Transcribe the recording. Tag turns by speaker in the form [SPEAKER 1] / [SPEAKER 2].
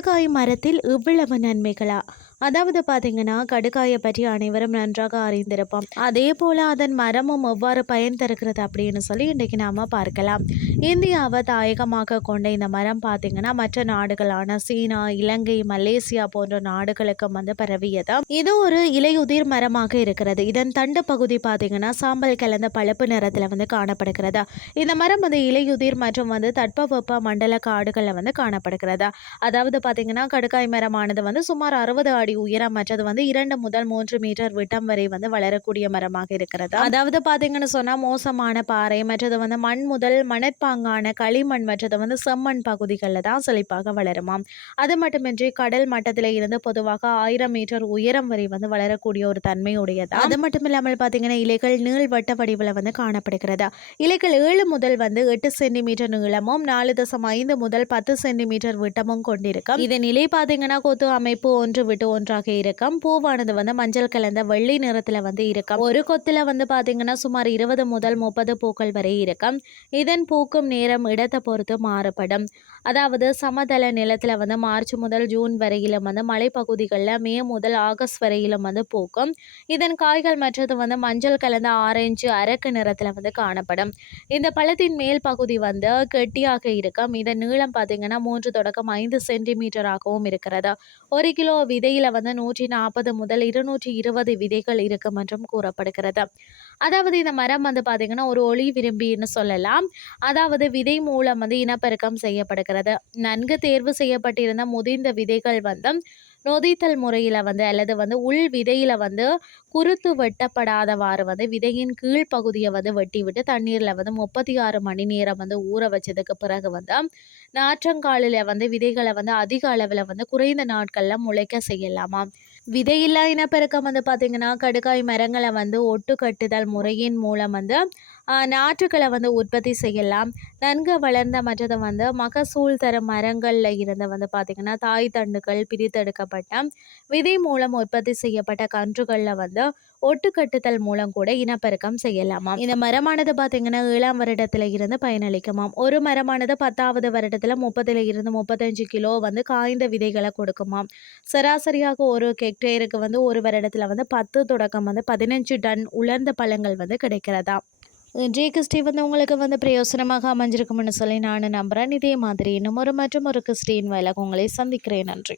[SPEAKER 1] மிளகாய் மரத்தில் இவ்வளவு நன்மைகளா? அதாவது பார்த்தீங்கன்னா கடுக்காயை பற்றி அனைவரும் நன்றாக அறிந்திருப்போம். அதே போல் அதன் மரமும் எவ்வாறு பயன் தருகிறது அப்படின்னு சொல்லி இன்றைக்கு நாம் பார்க்கலாம். இந்தியாவை தாயகமாக கொண்ட இந்த மரம் பார்த்தீங்கன்னா மற்ற நாடுகளான சீனா இலங்கை மலேசியா போன்ற நாடுகளுக்கும் வந்து பரவியது. இது ஒரு இலையுதிர் மரமாக இருக்கிறது. இதன் தண்டு பகுதி பார்த்தீங்கன்னா சாம்பல் கலந்த பழுப்பு நிறத்தில் வந்து காணப்படுகிறது. இந்த மரம் வந்து இலையுதிர் மற்றும் வந்து தட்பவெப்ப மண்டல காடுகளில் வந்து காணப்படுகிறது. அதாவது பார்த்தீங்கன்னா கடுக்காய் மரமானது வந்து சுமார் அறுபது அடி உயரம் மற்றது வந்து இரண்டு முதல் மூன்று மீட்டர் விட்டம் வரை வந்து வளரக்கூடிய மரமாக இருக்கிறது. அதாவது பார்த்தீங்கன்னு சொன்னால் மோசமான பாறை மற்றது வந்து மண் முதல் மணற்பாங்கான களிமண் மற்றது வந்து செம்மண் பகுதிகளில் தான் செழிப்பாக வளருமாம். அது மட்டுமின்றி கடல் மட்டத்தில் இருந்து பொதுவாக ஆயிரம் மீட்டர் உயரம் வரை வந்து வளரக்கூடிய ஒரு தன்மை உடையது? அது மட்டும் இல்லாமல் பார்த்தீங்கன்னா இலைகள் நீள்வட்ட வடிவில் வந்து காணப்படுகிறது. இலைகள் ஏழு முதல் வந்து எட்டு சென்டிமீட்டர் நீளமும் நாலு தசம் ஐந்து முதல் பத்து சென்டிமீட்டர் விட்டமும் கொண்டிருக்கும். இதன் இலை பார்த்தீங்கன்னா கொத்து அமைப்பு ஒன்று விட்டு ஒன்றாக இருக்கும் பூவானது வந்து மஞ்சள் கலந்த வெள்ளை நிறத்தில் வந்து இருக்கும் ஒரு கொத்துல வந்து பார்த்தீங்கன்னா சுமார் இருபது முதல் முப்பது பூக்கள் வரை இருக்கும் இதன் பூக்கும் நேரம் இடத்தை பொறுத்து மாறுபடும். அதாவது சமதள நிலத்தில் வந்து மார்ச் முதல் ஜூன் வரையிலும் வந்து மலைப்பகுதிகளில் மே முதல் ஆகஸ்ட் வரையிலும் வந்து பூக்கும். இதன் காய்கள் மற்றது வந்து மஞ்சள் கலந்த ஆரஞ்சு அரக்கு நிறத்தில் வந்து காணப்படும். இந்த பழத்தின் மேல் பகுதி வந்து கெட்டியாக இருக்கும் இதன் நீளம் பார்த்தீங்கன்னா மூன்று தொடக்கம் ஐந்து சென்டிமீட்டராகவும் இருக்கிறது. ஒரு கிலோ விதையில் வந்து நூற்றி நாற்பது முதல் இருநூற்றி இருபது விதைகள் இருக்கும் என்றும் கூறப்படுகிறது. அதாவது இந்த மரம் வந்து பார்த்திங்கன்னா ஒரு ஒளி விரும்பின்னு சொல்லலாம். அதாவது விதை மூலம் வந்து இனப்பெருக்கம் செய்யப்படுகிறது. நன்கு தேர்வு செய்யப்பட்டிருந்த முதிர்ந்த விதைகள் வந்து நொதித்தல் முறையில் வந்து அல்லது வந்து உள் விதையில் வந்து குறுத்து வெட்டப்படாதவாறு வந்து விதையின் கீழ் பகுதியை வந்து வெட்டி விட்டு தண்ணீரில் வந்து முப்பத்தி ஆறு மணி நேரம் வந்து ஊற வச்சதுக்கு பிறகு வந்து நாற்றங்காலில் வந்து விதைகளை வந்து அதிக அளவில் வந்து குறைந்த நாட்களில் முளைக்க செய்யலாமா? விதையில்லா இனப்பெருக்கம் வந்து பார்த்திங்கன்னா கடுக்காய் மரங்களை வந்து ஒட்டு கட்டுதல் முறையின் மூலம் வந்து நாற்றுகளை வந்து உற்பத்தி செய்யலாம். நன்கு வளர்ந்த மற்றது வந்து மகசூல் தரும் மரங்களில் இருந்து வந்து பார்த்திங்கன்னா தாய் தண்டுகள் பிரித்தெடுக்கப்பட்ட விதை மூலம் உற்பத்தி செய்யப்பட்ட கன்றுகளில் வந்து ஒட்டுக்கட்டுதல் மூலம் கூட இனப்பெருக்கம் செய்யலாமாம் இந்த மரமானது பார்த்தீங்கன்னா ஏழாம் வருடத்தில் இருந்து பயனளிக்குமாம் ஒரு மரமானது பத்தாவது வருடத்தில் முப்பதுல இருந்து முப்பத்தஞ்சு கிலோ வந்து காய்ந்த விதைகளை கொடுக்குமாம் சராசரியாக ஒரு ஹெக்டேருக்கு வந்து ஒரு வருடத்தில் வந்து பத்து தொடக்கம் வந்து பதினஞ்சு டன் உலர்ந்த பழங்கள் வந்து கிடைக்கிறதா ஜே கிறிஸ்டி வந்து உங்களுக்கு வந்து பிரயோசனமாக அமைஞ்சிருக்கும்னு சொல்லி நான் நம்புகிறேன் இதே மாதிரி இன்னும் ஒரு மற்றும் ஒரு கிறிஸ்டின் வயலாக உங்களை சந்திக்கிறேன். நன்றி.